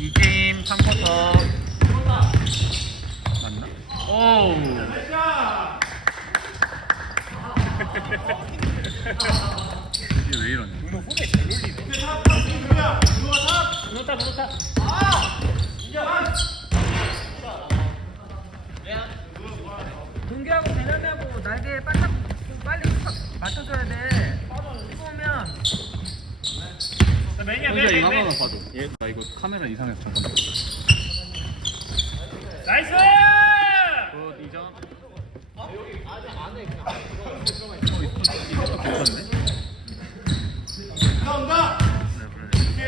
이 게임 3쿼터 맞나? 오. 이게 왜 이러냐? 문호 후배 잘. 동기하고 대남하고 날개에 빨리 맞춰줘야 돼. 매니아 혼자 매 이거 한 매. 번만 봐줘. 얘, 나 이거 카메라 이상해서 잠깐만. 나이스. 굿, 이점. 어, 괜찮네.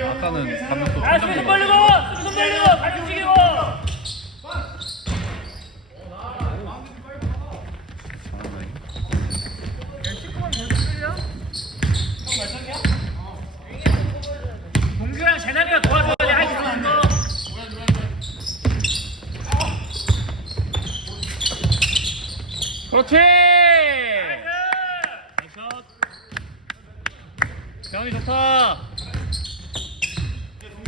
아까는 감독도 아 수비 손 벌리고 손 벌리고 발 움직이고. 잘하네. 슈퍼만 계속 끌려. 동규랑 재난이가 도와줘야 돼. 하이트 하는 거. 그렇지! 나이스. 경이 좋다.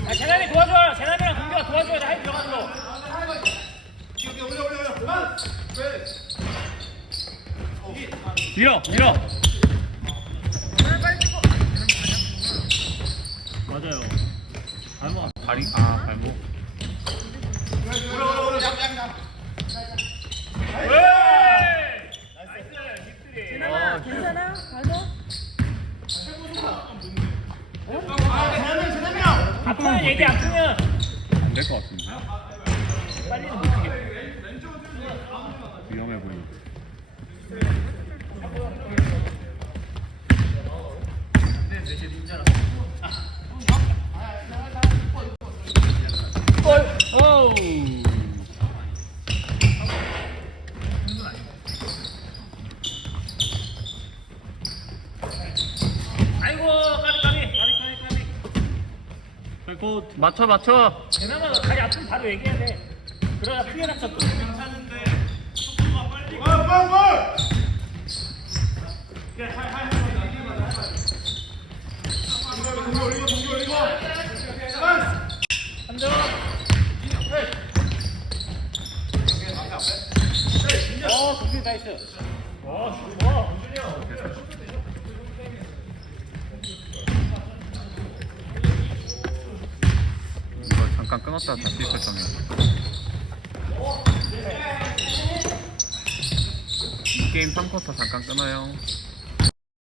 아 재난이 도와줘요. 재난이랑 동규가 도와줘야 돼. 하이트 들어가는 거. 밀어, 밀어. 맞아요. 발목, 다리, 아, 발목. 왜? 나이스. 힙들이. 대남아 괜찮아? 발목? 아프면 얘기 아프면 안 될 것 같은데. 빨리는 못 치겠어. 위험해 보이는데. 오우. 아이고 까비 까비 까비 까비 곧 맞춰, 맞춰. 대나마 다리 아프면 바로 얘기해야 돼. 그러다 피해 났어 또. 한 점. 어, 동규 나이스. 와, 좋아. 이거 잠깐 끊었다 다시 설정해. 이 게임 3쿼터 잠깐 끊어요.